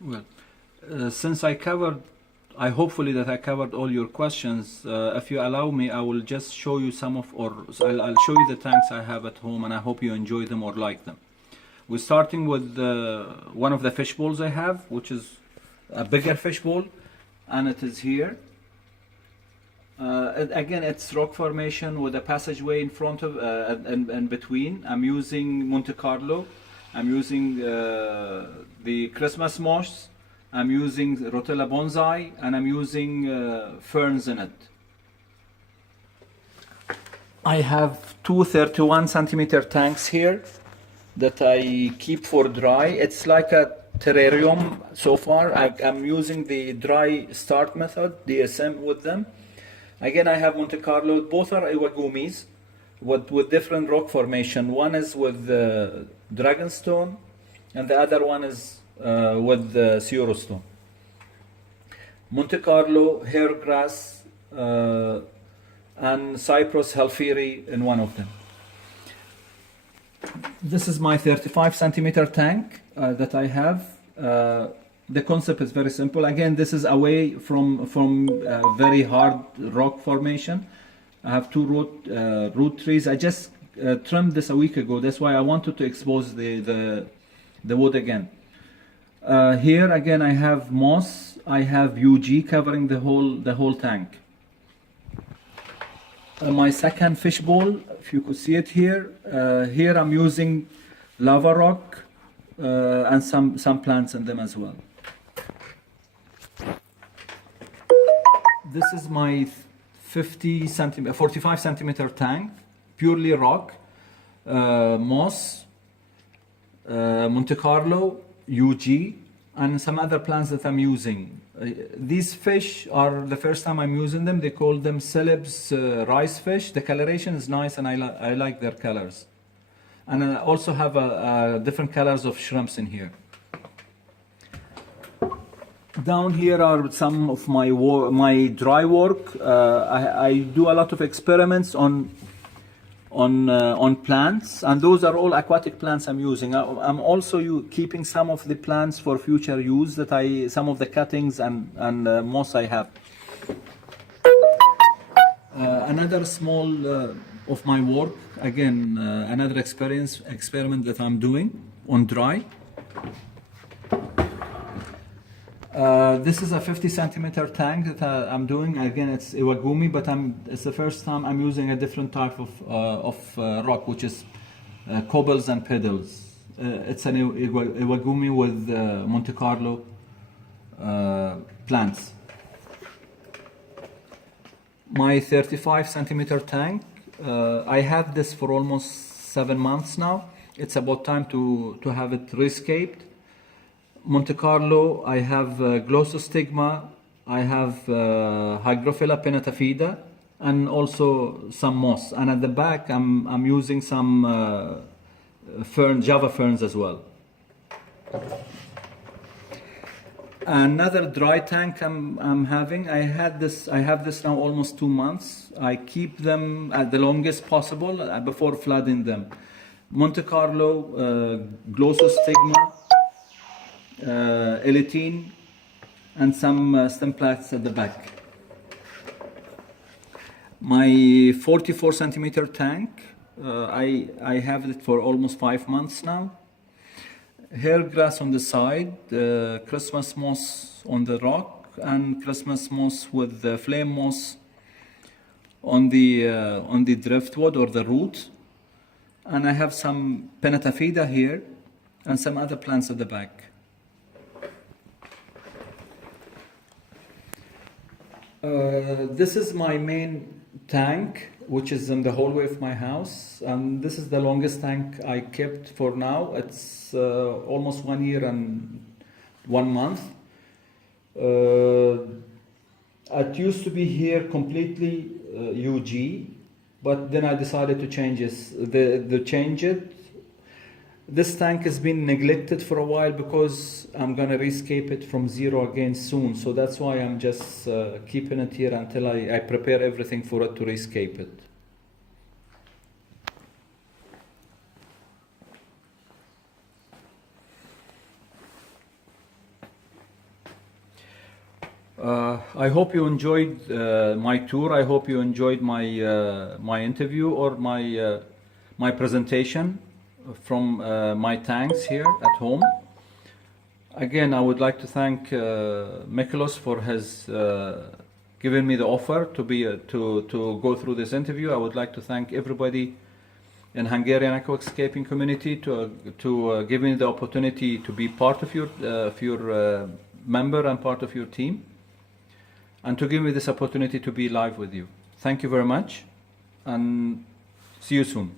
Well, since I hopefully that I covered all your questions. If you allow me, I will just show you some of, or I'll show you the tanks I have at home, and I hope you enjoy them or like them. We're starting with one of the fish bowls I have, which is a bigger fish bowl, and it is here. Again, it's rock formation with a passageway in front of and between. I'm using Monte Carlo. I'm using the Christmas moss. I'm using Rotella bonsai, and I'm using ferns in it. I have two 31 centimeter tanks here that I keep for dry. It's like a terrarium so far. I'm using the dry start method, DSM, with them. Again, I have Monte Carlo. Both are Iwagumis with different rock formation. One is with Dragonstone, and the other one is with Siorostone. Monte Carlo, hairgrass, and Cyprus Halfiri in one of them. This is my 35 centimeter tank that I have. The concept is very simple. Again, this is away from very hard rock formation. I have two root trees. I just trimmed this a week ago. That's why I wanted to expose the wood again. Here again, I have moss. I have UG covering the whole tank. My second fish bowl, if you could see it here. Here I'm using lava rock and some plants in them as well. This is my 45 centimeter tank, purely rock, moss, Monte Carlo, UG, and some other plants that I'm using. These fish are the first time I'm using them. They call them Celeb's rice fish. The coloration is nice, and I like their colors. And I also have different colors of shrimps in here. Down here are some of my dry work. I do a lot of experiments on plants, and those are all aquatic plants I'm using. I'm also keeping some of the plants for future use. Some of the cuttings and moss I have. Another small of my work, again, another experiment that I'm doing on dry. This is a 50 centimeter tank that I'm doing. Again, it's Iwagumi, but it's the first time I'm using a different type of rock, which is cobbles and pedals. It's an Iwagumi with Monte Carlo plants. My 35 centimeter tank, I have this for almost 7 months now. It's about time to have it rescaped. Monte Carlo, I have Glossostigma, I have Hygrophila pinnatafida, and also some moss. And at the back, I'm using some Java ferns as well. Another dry tank I'm having. I have this now almost 2 months. I keep them at the longest possible before flooding them. Monte Carlo, Glossostigma, Elitine, and some stem plants at the back. My 44 centimeter tank, I have it for almost 5 months now. Hair grass on the side, Christmas moss on the rock, and Christmas moss with the flame moss on the driftwood or the root. And I have some pinnatafida here and some other plants at the back. This is my main tank, which is in the hallway of my house, and this is the longest tank I kept for now. It's almost 1 year and 1 month. It used to be here completely UG, but then I decided to change it. This tank has been neglected for a while because I'm gonna rescape it from zero again soon. So that's why I'm just keeping it here until I prepare everything for it to rescape it. I hope you enjoyed my tour. I hope you enjoyed my interview or my presentation from my tanks here at home. Again, I would like to thank Miklos for his giving me the offer to go through this interview. I would like to thank everybody in Hungarian aquascaping community to give me the opportunity to be part of your member and part of your team, and to give me this opportunity to be live with you. Thank you very much, and see you soon.